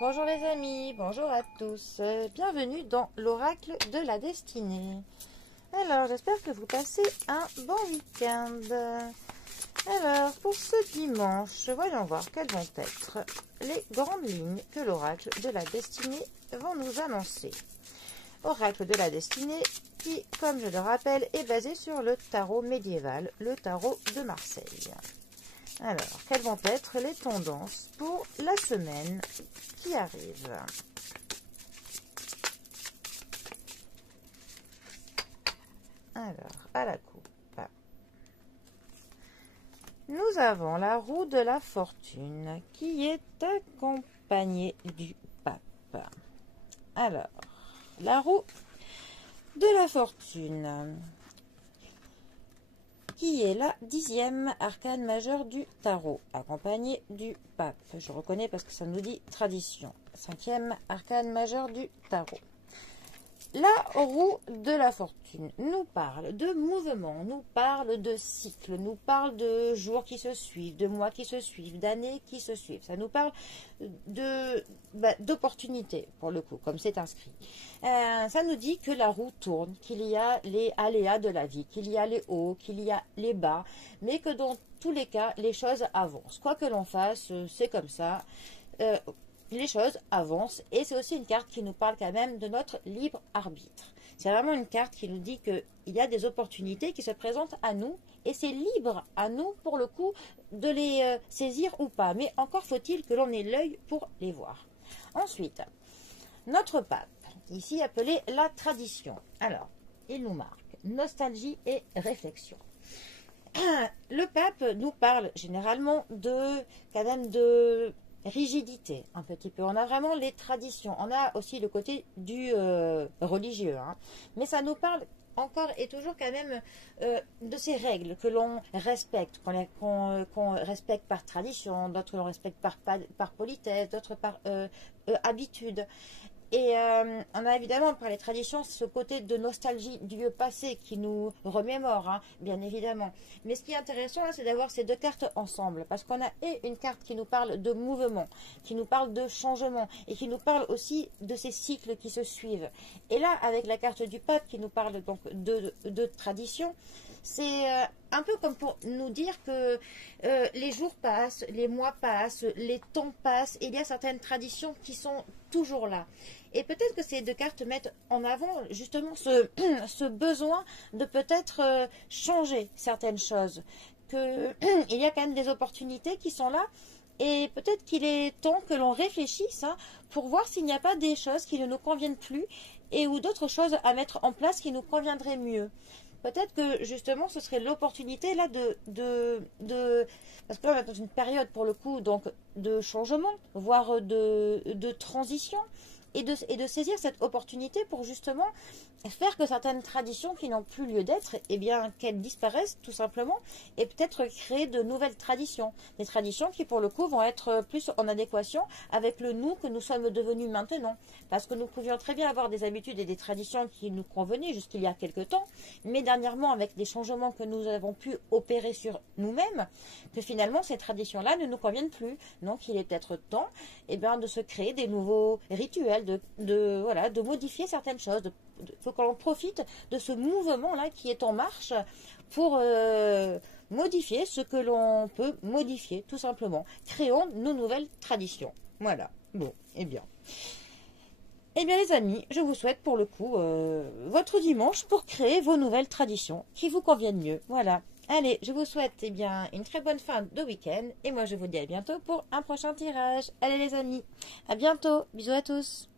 Bonjour les amis, bonjour à tous, bienvenue dans l'oracle de la destinée. Alors j'espère que vous passez un bon week-end. Alors pour ce dimanche, voyons voir quelles vont être les grandes lignes que l'oracle de la destinée vont nous annoncer. Oracle de la destinée qui, comme je le rappelle, est basé sur le tarot médiéval, le tarot de Marseille. Alors, quelles vont être les tendances pour la semaine qui arrive? Alors, à la coupe, nous avons la roue de la fortune qui est accompagnée du pape. Alors, la roue de la fortune qui est la 10e arcane majeure du tarot, accompagnée du pape. Je reconnais parce que ça nous dit tradition. 5e arcane majeure du tarot. La roue de la fortune nous parle de mouvement, nous parle de cycle, nous parle de jours qui se suivent, de mois qui se suivent, d'années qui se suivent. Ça nous parle d'opportunités, pour le coup, comme c'est inscrit. Ça nous dit que la roue tourne, qu'il y a les aléas de la vie, qu'il y a les hauts, qu'il y a les bas, mais que dans tous les cas, les choses avancent. Quoi que l'on fasse, c'est comme ça. Les choses avancent et c'est aussi une carte qui nous parle quand même de notre libre arbitre. C'est vraiment une carte qui nous dit qu'il y a des opportunités qui se présentent à nous et c'est libre à nous pour le coup de les saisir ou pas. Mais encore faut-il que l'on ait l'œil pour les voir. Ensuite, notre pape, ici appelé la tradition. Alors, il nous marque nostalgie et réflexion. Le pape nous parle généralement quand même de rigidité, un petit peu. On a vraiment les traditions. On a aussi le côté du religieux. Hein. Mais ça nous parle encore et toujours quand même de ces règles que l'on respecte, qu'on respecte par tradition, d'autres l'on respecte par politesse, d'autres par habitude. Et on a évidemment par les traditions ce côté de nostalgie du vieux passé qui nous remémore, hein, bien évidemment. Mais ce qui est intéressant là, c'est d'avoir ces deux cartes ensemble, parce qu'on a une carte qui nous parle de mouvement, qui nous parle de changement, et qui nous parle aussi de ces cycles qui se suivent. Et là, avec la carte du pape qui nous parle donc de tradition, c'est un peu comme pour nous dire que les jours passent, les mois passent, les temps passent, et il y a certaines traditions qui sont toujours là. Et peut-être que ces deux cartes mettent en avant justement ce besoin de peut-être changer certaines choses. Il y a quand même des opportunités qui sont là. Et peut-être qu'il est temps que l'on réfléchisse pour voir s'il n'y a pas des choses qui ne nous conviennent plus et ou d'autres choses à mettre en place qui nous conviendraient mieux. Peut-être que justement ce serait l'opportunité là parce que là on est dans une période pour le coup donc de changement, voire de transition. Et de saisir cette opportunité pour justement faire que certaines traditions qui n'ont plus lieu d'être, eh bien qu'elles disparaissent tout simplement et peut-être créer de nouvelles traditions. Des traditions qui pour le coup vont être plus en adéquation avec le nous que nous sommes devenus maintenant. Parce que nous pouvions très bien avoir des habitudes et des traditions qui nous convenaient jusqu'il y a quelque temps, mais dernièrement avec des changements que nous avons pu opérer sur nous-mêmes, que finalement ces traditions-là ne nous conviennent plus. Donc il est peut-être temps de se créer des nouveaux rituels, de modifier certaines choses. Il faut qu'on profite de ce mouvement-là qui est en marche pour modifier ce que l'on peut modifier, tout simplement. Créons nos nouvelles traditions. Voilà. Bon, eh bien, les amis, je vous souhaite pour le coup votre dimanche pour créer vos nouvelles traditions qui vous conviennent mieux. Voilà. Allez, je vous souhaite une très bonne fin de week-end et moi je vous dis à bientôt pour un prochain tirage. Allez les amis, à bientôt, bisous à tous.